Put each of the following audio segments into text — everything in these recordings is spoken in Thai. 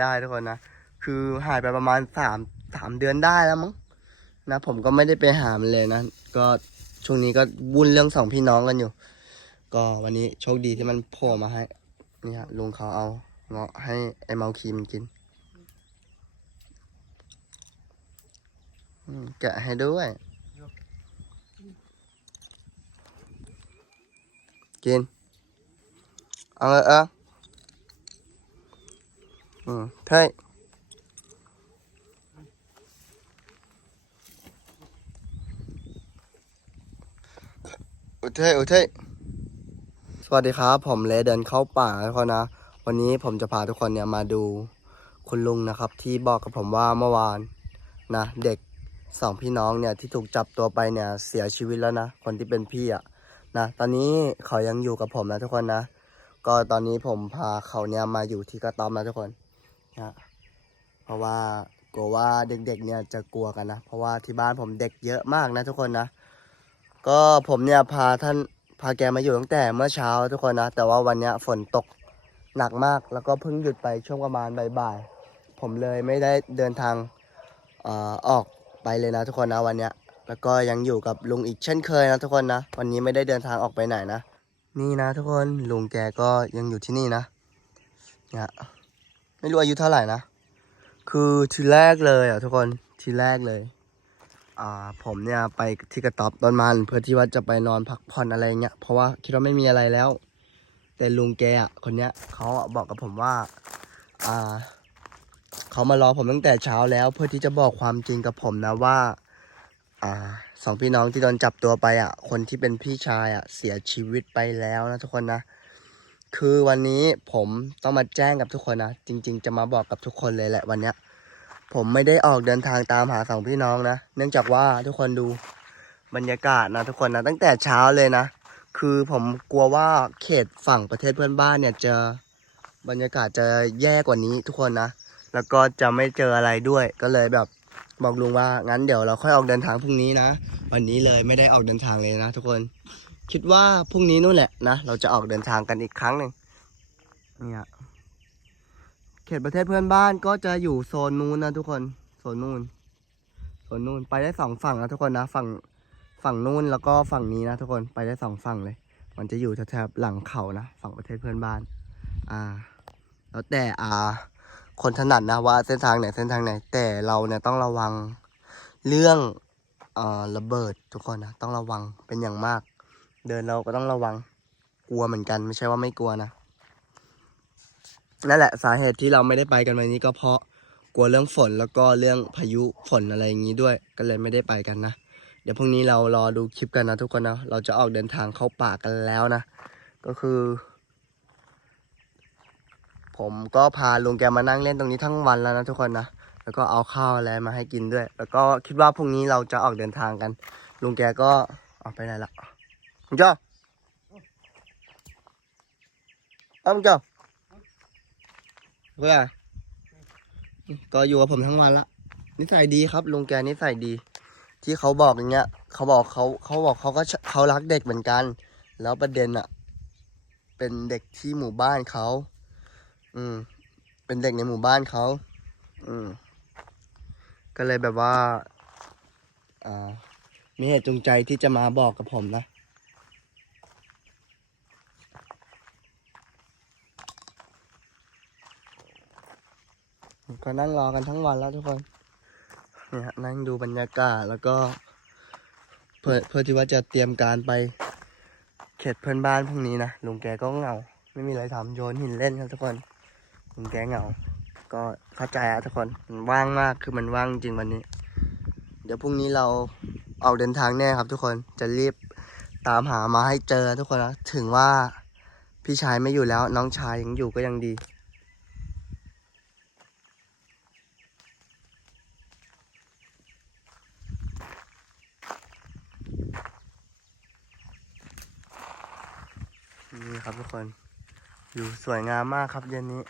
ได้ทุกคนนะ คือหายไปประมาณสามสามเดือนได้แล้วมั้งนะผมก็ไม่ได้ไปหามันเลยนะ ก็ช่วงนี้ก็วุ่นเรื่องสองพี่น้องกันอยู่ ก็วันนี้โชคดีที่มันโผล่มาให้ นี่ฮะลุงเขาเอาเงาะให้ไอเมาคีมันกินแกะให้ด้วย กิน เอาเลยเออ อืมเท่อุเทอุเทสวัสดีครับ ผมเลเดินเข้าป่าทุกคนนะ วันนี้ผมจะพาทุกคนเนี่ยมาดูคุณลุงนะครับ ที่บอกกับผมว่าเมื่อวานนะเด็กสองพี่น้องเนี่ยที่ถูกจับตัวไปเนี่ยเสียชีวิตแล้วนะ คนที่เป็นพี่อะนะตอนนี้เขายังอยู่กับผมนะทุกคนนะ ก็ตอนนี้ผมพาเขาเนี่ยมาอยู่ที่กระต๊อบนะทุกคน นะเพราะว่ากลัวว่าเด็กๆเนี่ยจะกลัวกันนะ เพราะว่าที่บ้านผมเด็กเยอะมากนะทุกคนนะ ก็ผมเนี่ยพาท่านพาแกมาอยู่ตั้งแต่เมื่อเช้าทุกคนนะ แต่ว่าวันนี้ฝนตกหนักมากแล้วก็เพิ่งหยุดไปช่วงประมาณบ่ายๆผมเลยไม่ได้เดินทางเอ่อออกไปเลยนะทุกคนนะวันนี้แล้วก็ยังอยู่กับลุงอีกเช่นเคยนะทุกคนนะ วันนี้ไม่ได้เดินทางออกไปไหนนะ นี่นะทุกคนลุงแกก็ยังอยู่ที่นี่นะเนี่ย ไม่รู้อายุเท่าไหร่นะ คือทีแรกเลยอะทุกคนทีแรกเลย อ่าผมเนี่ยไปที่กระต๊อบต้นมัน เพื่อที่ว่าจะไปนอนพักผ่อนอะไรเงี้ยเพราะว่าคิดว่าไม่มีอะไรแล้ว แต่ลุงแกอะคนเนี้ยเขาอะบอกกับผมว่า อ่าเขามารอผมตั้งแต่เช้าแล้ว เพื่อที่จะบอกความจริงกับผมนะว่า อ่าสองพี่น้องที่โดนจับตัวไปอะ คนที่เป็นพี่ชายอะเสียชีวิตไปแล้วนะทุกคนนะ คือวันนี้ผมต้องมาแจ้งกับทุกคนนะ จริง ๆ จะมาบอกกับทุกคนเลยแหละวันเนี้ย ผมไม่ได้ออกเดินทางตามหาสองพี่น้องนะ เนื่องจากว่าทุกคนดูบรรยากาศนะทุกคนนะ ตั้งแต่เช้าเลยนะ คือผมกลัวว่าเขตฝั่งประเทศเพื่อนบ้านเนี่ยจะบรรยากาศจะแย่กว่านี้ทุกคนนะ แล้วก็จะไม่เจออะไรด้วย ก็เลยแบบบอกลุงว่างั้นเดี๋ยวเราค่อยออกเดินทางพรุ่งนี้นะ วันนี้เลยไม่ได้ออกเดินทางเลยนะ ทุกคน คิดว่าพรุ่งนี้นู่นแหละนะเราจะออกเดินทางกันอีกครั้งหนึ่งเนี่ยเขตประเทศเพื่อนบ้านก็จะอยู่โซนนู้นนะทุกคนโซนนู้นโซนนู้นไปได้สองฝั่งนะทุกคนนะฝั่งฝั่งนู้นแล้วก็ฝั่งนี้นะทุกคนไปได้สองฝั่งเลย มันจะอยู่แถบๆหลังเขานะฝั่งประเทศเพื่อนบ้าน อ่า แล้วแต่อ่า คนถนัดนะว่าเส้นทางไหนเส้นทางไหน แต่เราเนี่ยต้องระวังเรื่องอ่อระเบิดทุกคนนะต้องระวังเป็นอย่างมาก เดินเราก็ต้องระวัง กลัวเหมือนกัน ไม่ใช่ว่าไม่กลัวนะ นั่นแหละสาเหตุที่เราไม่ได้ไปกันวันนี้ก็เพราะกลัวเรื่องฝนแล้วก็เรื่องพายุฝนอะไรอย่างนี้ด้วย ก็เลยไม่ได้ไปกันนะ เดี๋ยวพรุ่งนี้เรารอดูคลิปกันนะทุกคนนะ เราจะออกเดินทางเข้าป่ากันแล้วนะ ก็คือ ผมก็พาลุงแกมานั่งเล่นตรงนี้ทั้งวันแล้วนะทุกคนนะ แล้วก็เอาข้าวอะไรมาให้กินด้วย แล้วก็คิดว่าพรุ่งนี้เราจะออกเดินทางกัน ลุงแกก็ออกไปไหนละ จ้าเอาลุงเจ้าเพื่อก็อยู่กับผมทั้งวันละนิสัยดีครับลุงแกนิสัยดี ที่เขาบอกอย่างเงี้ย เขาบอกเขาเขาบอกเขาก็เขารักเด็กเหมือนกัน แล้วประเด็นอะเป็นเด็กที่หมู่บ้านเขาอืม เป็นเด็กในหมู่บ้านเขาอืม ก็เลยแบบว่า อ่า มีเหตุจูงใจที่จะมาบอกกับผมนะ ก็นั่งรอกันทั้งวันแล้วทุกคนเนี่ยนั่งดูบรรยากาศแล้วก็เพื่อเพื่อที่ว่าจะเตรียมการไปเขตเพื่อนบ้านพรุ่งนี้นะลุงแกก็เหงา ไม่มีอะไรทำโยนหินเล่นครับทุกคนลุงแกเหงา ก็เข้าใจอะทุกคนมันว่างมากคือมันว่างจริงวันนี้ เดี๋ยวพรุ่งนี้เราออกเดินทางแน่ครับ ทุกคนจะรีบตามหามาให้เจอทุกคนนะถึงว่าพี่ชายไม่อยู่แล้วน้องชายยังอยู่ก็ยังดี ครับทุกคน อยู่สวยงามมากครับเย็นนี้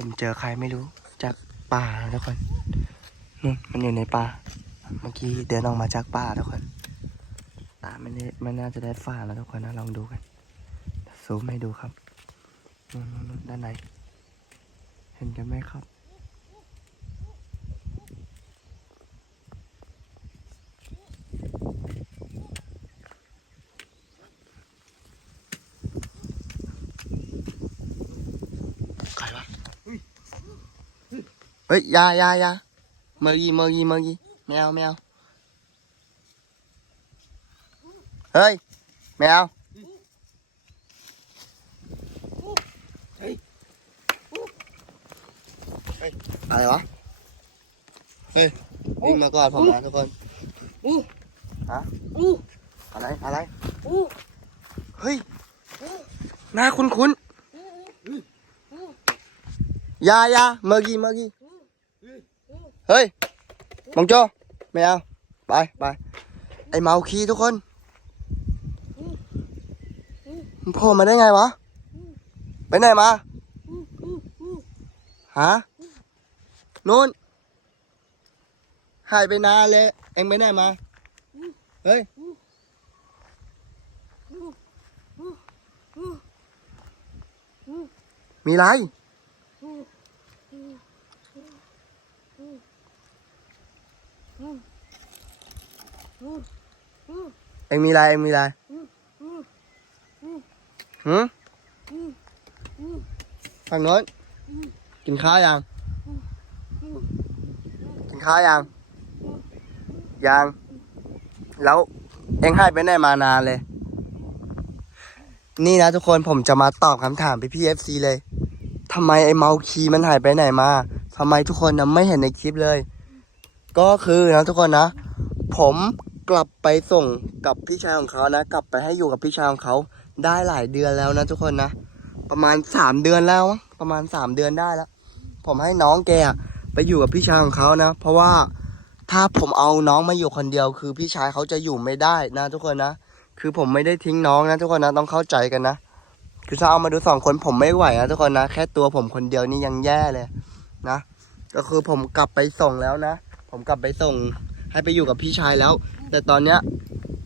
ผมเจอใครไม่รู้จากป่าทุกคนนู่นมันอยู่ในป่า เมื่อกี้เดินออกมาจากป่าทุกคนตาไม่ได้ไม่น่าจะได้ฝ่าแล้วทุกคนนะลองดูกันซูมให้ดูครับนู่นด้านในเห็นกันไหมครับ ใครวะ เฮ้ยยายายาเมื่อกี้เมื่อกี้เมื่อกี้แมวแมวเฮ้ยแมวอะไรวะ เฮ้ยวิ่งมาก่อนผมนะทุกคนอู้ฮะอู้อะไรอะไรอู้เฮ้ยหน้าคุ้นคุ้นยายาเมื่อกี้เมื่อกี้ เฮ้ยมองโจไม่เอา ไปไปไอเมาคีทุกคนมันโผล่มาได้ไงวะ ไปไหนมา ฮะนู่น หายไปนานเลย เอ็งไปไหนมา เฮ้ย มีไร เอ็งมีอะไรเอ็งมีอะไรหืมฝั่งโน้นกินข้าวยังกินข้าวยังยังแล้วเอ็งหายไปไหนมานานเลย นี่นะทุกคนผมจะมาตอบคำถามพี่พี่เอฟซีเลยทำไมไอ้เมาคีมันหายไปไหนมาทำไมทุกคนนะไม่เห็นในคลิปเลย ก็คือนะทุกคนนะ ผมกลับไปส่งกับพี่ชายของเขานะ กลับไปให้อยู่กับพี่ชายของเขาได้หลายเดือนแล้วนะทุกคนนะประมาณสามเดือนแล้ว ประมาณสามเดือนได้แล้ว ผมให้น้องแกไปอยู่กับพี่ชายของเขานะ เพราะว่าถ้าผมเอาน้องมาอยู่คนเดียว คือพี่ชายเขาจะอยู่ไม่ได้นะ ทุกคนนะ คือผมไม่ได้ทิ้งน้องนะทุกคนนะต้องเข้าใจกันนะคือถ้าเอามาดูสองคนผมไม่ไหวนะทุกคนนะ แค่ตัวผมคนเดียวนี่ยังแย่เลยนะ ก็คือผมกลับไปส่งแล้วนะ ผมกลับไปส่งให้ไปอยู่กับพี่ชายแล้ว แต่ตอนเนี้ย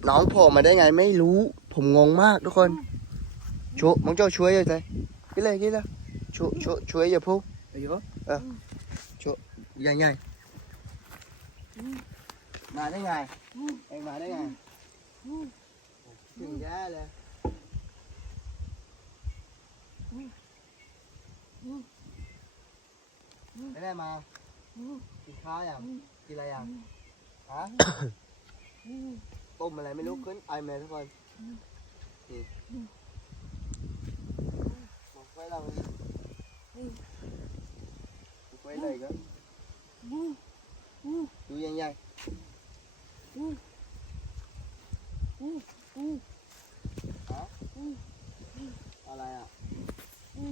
น้องโผล่มาได้ไงไม่รู้ ผมงงมากทุกคนชูมองเจ้าช่วยเลยกินเลยกินเลยช่วยช่วยช่วยอย่าพูดไอ้เหรอใหญ่ใหญ่มาได้ไงเองมาได้ไงถึงแย่เลยไม่ได้มากินข้าวยัง กินอะไรยังฮะต้มอะไรไม่รู้ขึ้นไอแม่ทุกคนนี่บอกไว้เราบอกไว้เลยก็ดูยังไงฮะอะไรอะมี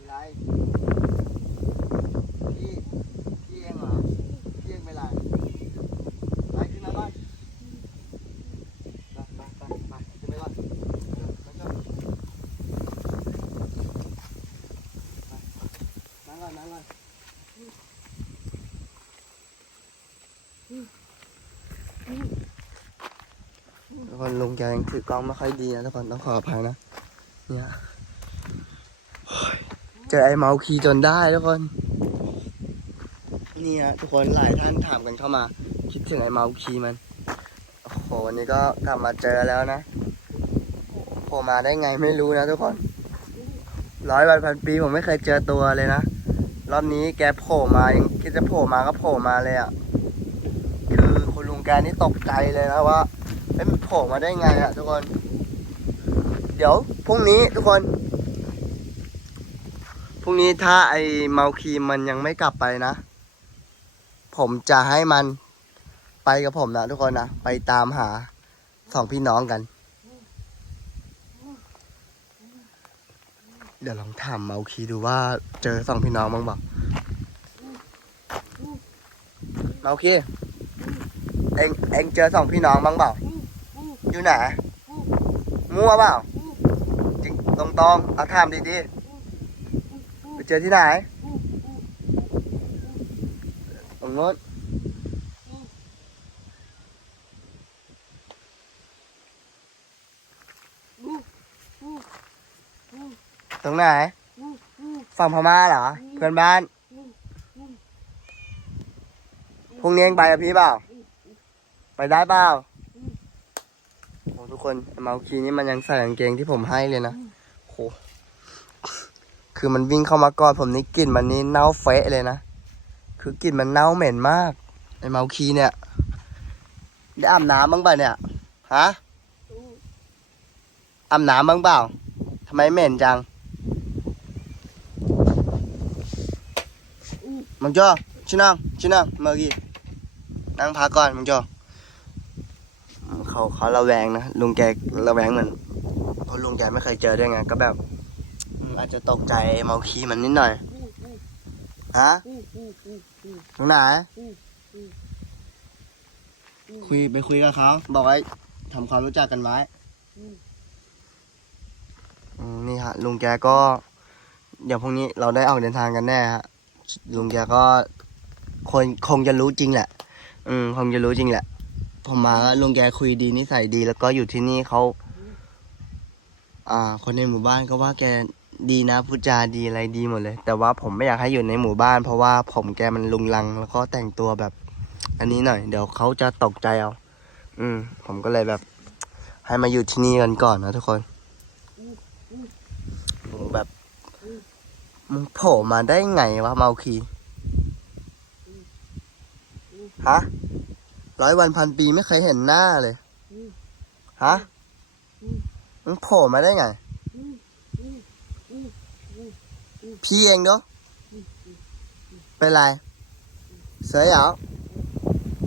อะไรพี่พี่เองเหรอพี่เองไม่ไรไปขึ้นมาบ้านไปไปไปไปขึ้นไปก่อนเออไปก่อนไปนั่งก่อนนั่งก่อน ทุกคนลุงแกยังถือกล้องไม่ค่อยดีนะทุกคนต้องขออภัยนะ เนี่ยเจอไอ้เมาคีจนได้ทุกคน นี่ฮะทุกคนหลายท่านถามกันเข้ามา คิดถึงไอ้เมาคีมัน โอ้โหวันนี้ก็กลับมาเจอแล้วนะโผล่มาได้ไงไม่รู้นะทุกคน ร้อยวันพันปีผมไม่เคยเจอตัวเลยนะ รอบนี้แกโผล่มายังคิดจะโผล่มาก็โผล่มาเลยอะ่ะ คือคุณลุงแกนี่ตกใจเลยนะว่าเอ้ยมันโผล่มาได้ไงอะทุกคน เดี๋ยวพรุ่งนี้ทุกคนพรุ่งนี้ถ้าไอเมาคีมันยังไม่กลับไปนะ ผมจะให้มันไปกับผมนะทุกคนนะ ไปตามหาสองพี่น้องกัน เดี๋ยวลองถามเมาคีดูว่าเจอสองพี่น้องบ้างเปล่าเมาคีเอ็งเอ็งเจอสองพี่น้องบ้างเปล่าอยู่ไหนมั่วเปล่าจริงตรงๆเอาถามดีๆไปเจอที่ไหนตรงโน้น ตรงไหน ฝั่งพม่าเหรอ เพื่อนบ้านพรุ่งนี้เองไปกับพี่เปล่า ไปได้เปล่าโอ้ทุกคนเมาคีนี่มันยังใส่กางเกงที่ผมให้เลยนะโหคือมันวิ่งเข้ามากอดผมนี่กลิ่นมันนี่เน่าเฟะเลยนะ คือกลิ่นมันเน่าเหม็นมากไอเมาคีเนี่ย ได้อาบน้ำบ้างป่ะเนี่ย ฮะอาบน้ำบ้างเปล่าทำไมเหม็นจัง มึงจ้อชินังชินั่งเมื่อกี้นั่งพักก่อนมึงจ้อเขาเขาระแวงนะลุงแกระแวงเหมือนเพราะลุงแกไม่เคยเจอด้วยไงก็แบบอาจจะตกใจเมาคีมันนิดหน่อยฮะตรงไหนคุยไปคุยกับเขาบอกไว้ทำความรู้จักกันไว้อืมนี่ฮะลุงแกก็ เดี๋ยวพรุ่งนี้เราได้ออกเดินทางกันแน่ฮะ ลุงแกก็คงคงจะรู้จริงแหละ อืมคงจะรู้จริงแหละ ผมมาก็ลุงแกคุยดีนิสัยดี แล้วก็อยู่ที่นี่เขาอ่า คนในหมู่บ้านก็ว่าแกดีนะพูดจาดีอะไรดีหมดเลย แต่ว่าผมไม่อยากให้อยู่ในหมู่บ้าน เพราะว่าผมแกมันลุงลัง แล้วก็แต่งตัวแบบ อันนี้หน่อย เดี๋ยวเขาจะตกใจเอา อืม ผมก็เลยแบบ ให้มาอยู่ที่นี่กันก่อนนะทุกคนโอ้แบบ มึงโผล่มาได้ไงวะเมาคีฮะร้อยวันพันปีไม่เคยเห็นหน้าเลยฮะมึงโผล่มาได้ไง พี่เองเนาะเป็นไร เสือเหรอ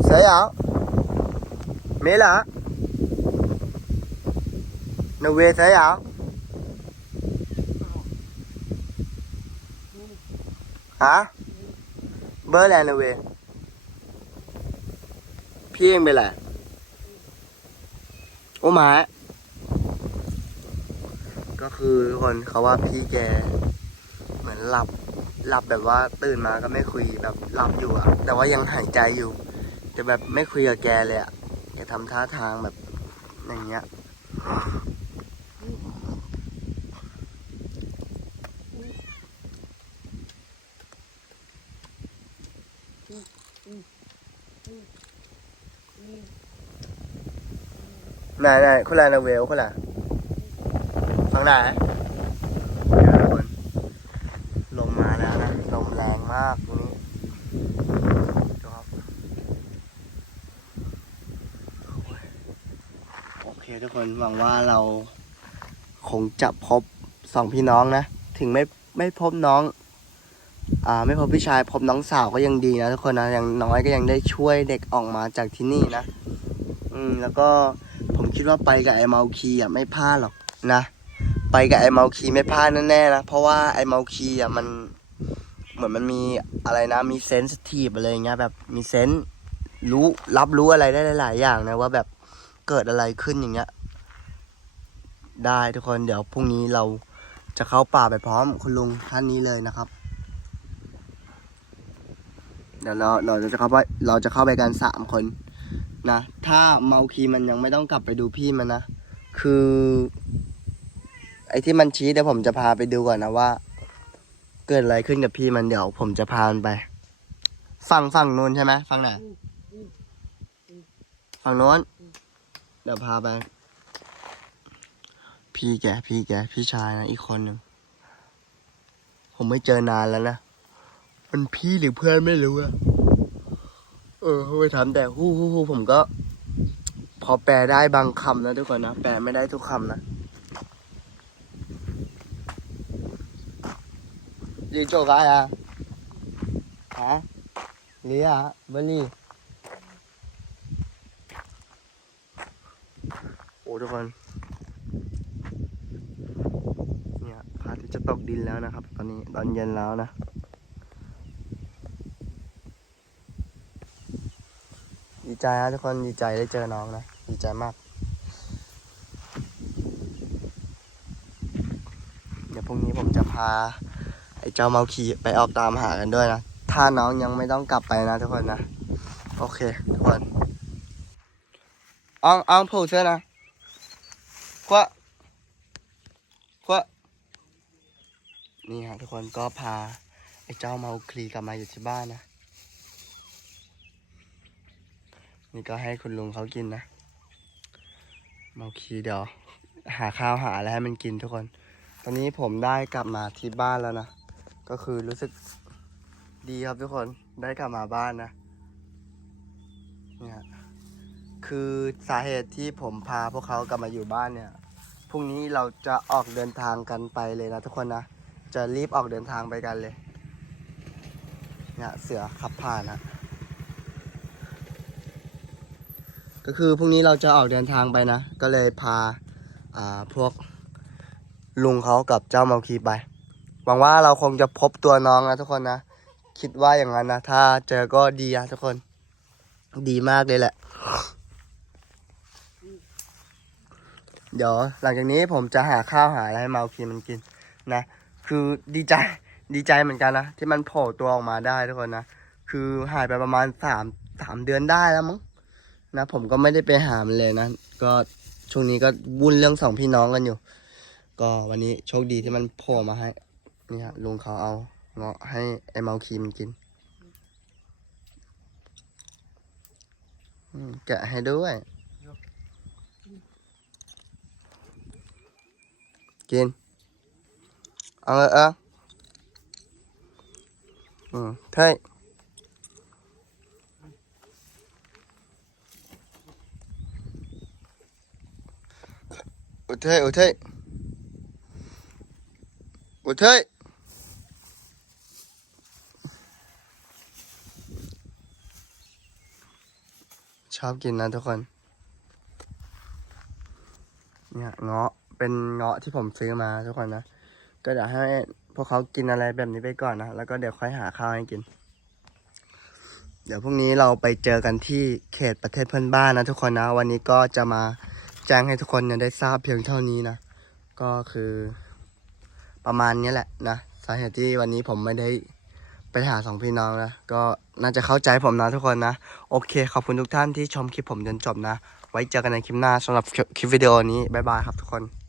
เสือหรอเมล่ะนเวเสือเหรอ ฮะเบอร์แลนด์เวยพี่เอง เป็นไรโอ้หมาก็คือทุกคนเขาว่าพี่แก เหมือนหลับหลับแบบว่าตื่นมาก็ไม่คุยแบบหลับอยู่อะแต่ว่ายังหายใจอยู่ แต่แบบไม่คุยกับแกเลยอะแกทำท่าทางแบบอย่างเงี้ย ไหนไหนคนละนาเวลคนละฝั่งไหนเดี๋ยวทุกคนลมมาแล้วนะ ลมแรงมากตรงนี้ดูครับโอเคทุกคนหวังว่าเราคงจะพบสองพี่น้องนะ ถึงไม่ไม่พบน้อง อ่า ไม่พบพี่ชายพบน้องสาวก็ยังดีนะทุกคนนะ อย่างน้อยก็ยังได้ช่วยเด็กออกมาจากที่นี่นะ อืม แล้วก็ผม คิดว่าไปกับไอ้เมาคีอะไม่พลาดหรอกนะ ไปกับไอ้เมาคีไม่พลาดแน่ๆนะเพราะว่าไอ้เมาคีอะมันเหมือนมันมีอะไรนะมีเซนส์ทีฟอะไรอย่างเงี้ยแบบมีเซนส์รู้รับรู้อะไรได้หลาย ๆ อย่างนะว่าแบบเกิดอะไรขึ้นอย่างเงี้ย ได้ทุกคนเดี๋ยวพรุ่งนี้เราจะเข้าป่าไปพร้อมคุณลุงท่านนี้เลยนะครับ เดี๋ยวเราเราจะเข้าไปเราจะเข้าไปกันสามคน นะ ถ้าเมาคีมันยังไม่ต้องกลับไปดูพี่มันนะ คือ ไอ้ที่มันชี้เดี๋ยวผมจะพาไปดูก่อนนะว่า เกิดอะไรขึ้นกับพี่มันเดี๋ยว ผมจะพามันไป ฝั่งฝั่งนู้นใช่ไหมฝั่งไหนฝั่งโน้นเดี๋ยวพาไป พี่แก พี่แก พี่ชายนะอีกคนหนึ่ง ผมไม่เจอนานแล้วนะ มันพี่หรือเพื่อนไม่รู้อะ เออไปถามแต่ฮู้ฮู้ฮู้ผมก็ พอแปลได้บางคำนะทุกคนนะ แปลไม่ได้ทุกคำนะรีโจกอะไรอะฮะเลียเบอร์รี่โอ้ทุกคน เนี่ยพระอาทิตย์จะตกดินแล้วนะครับ ตอนนี้ตอนเย็นแล้วนะ ดีใจนะทุกคนดีใจได้เจอน้องนะ ดีใจมาก เดี๋ยวพรุ่งนี้ผมจะพา ไอ้เจ้าเมาคีไปออกตามหากันด้วยนะ ถ้าน้องยังไม่ต้องกลับไปนะทุกคนนะ โอเค ทุกคนอ้องอ้องผูกเสื้อนะคว้าคว้านี่ฮะทุกคนก็พา ไอ้เจ้าเมาคลีกลับมาอยู่ที่บ้านนะ นี่ก็ให้คุณลุงเขากินนะเมาคีเดี๋ยวหาข้าวหาอะไรให้มันกินทุกคน ตอนนี้ผมได้กลับมาที่บ้านแล้วนะ ก็คือรู้สึกดีครับทุกคน ได้กลับมาบ้านนะ เนี่ยคือสาเหตุที่ผมพาพวกเขากลับมาอยู่บ้านเนี่ย พรุ่งนี้เราจะออกเดินทางกันไปเลยนะทุกคนนะ จะรีบออกเดินทางไปกันเลย เนี่ยเสือขับผ่านนะ ก็คือพรุ่งนี้เราจะออกเดินทางไปนะ ก็เลยพาอ่าพวกลุงเขากับเจ้าเมาคีไป หวังว่าเราคงจะพบตัวน้องนะทุกคนนะ คิดว่าอย่างนั้นนะ ถ้าเจอก็ดีนะทุกคน ดีมากเลยแหละ เดี๋ยวหลังจากนี้ผมจะหาข้าวหาอะไรให้เมาคีมันกินนะ คือดีใจ ดีใจเหมือนกันนะ ที่มันโผล่ตัวออกมาได้ทุกคนนะ คือหายไปประมาณสามสามเดือนได้แล้วมั้ง นะผมก็ไม่ได้ไปหามันเลยนะ ก็ช่วงนี้ก็วุ่นเรื่องสองพี่น้องกันอยู่ ก็วันนี้โชคดีที่มันโผล่มาให้ นี่ฮะลุงเขาเอาเงาะให้ไอเมาคีมันกินแกะให้ด้วย กิน เอาเลยเอออืมเท่ อุทัยอุทัยอุทัยชอบกินนะทุกคน เนี่ยเงาะเป็นเงาะที่ผมซื้อมาทุกคนนะ ก็เดี๋ยวให้พวกเขากินอะไรแบบนี้ไปก่อนนะ แล้วก็เดี๋ยวค่อยหาข้าวให้กิน เดี๋ยวพรุ่งนี้เราไปเจอกันที่เขตประเทศเพื่อนบ้านนะทุกคนนะ วันนี้ก็จะมา จ้งให้ทุกคนเนี่ยได้ทราบเพียงเท่านี้นะ ก็คือประมาณนี้แหละนะ สาเหตุที่วันนี้ผมไม่ได้ไปหาสองพี่น้องนะ ก็น่าจะเข้าใจผมนะทุกคนนะ โอเค ขอบคุณทุกท่านที่ชมคลิปผมจนจบนะ ไว้เจอกันในคลิปหน้าสำหรับคลิปวิดีโอนี้ บ๊ายบายครับทุกคน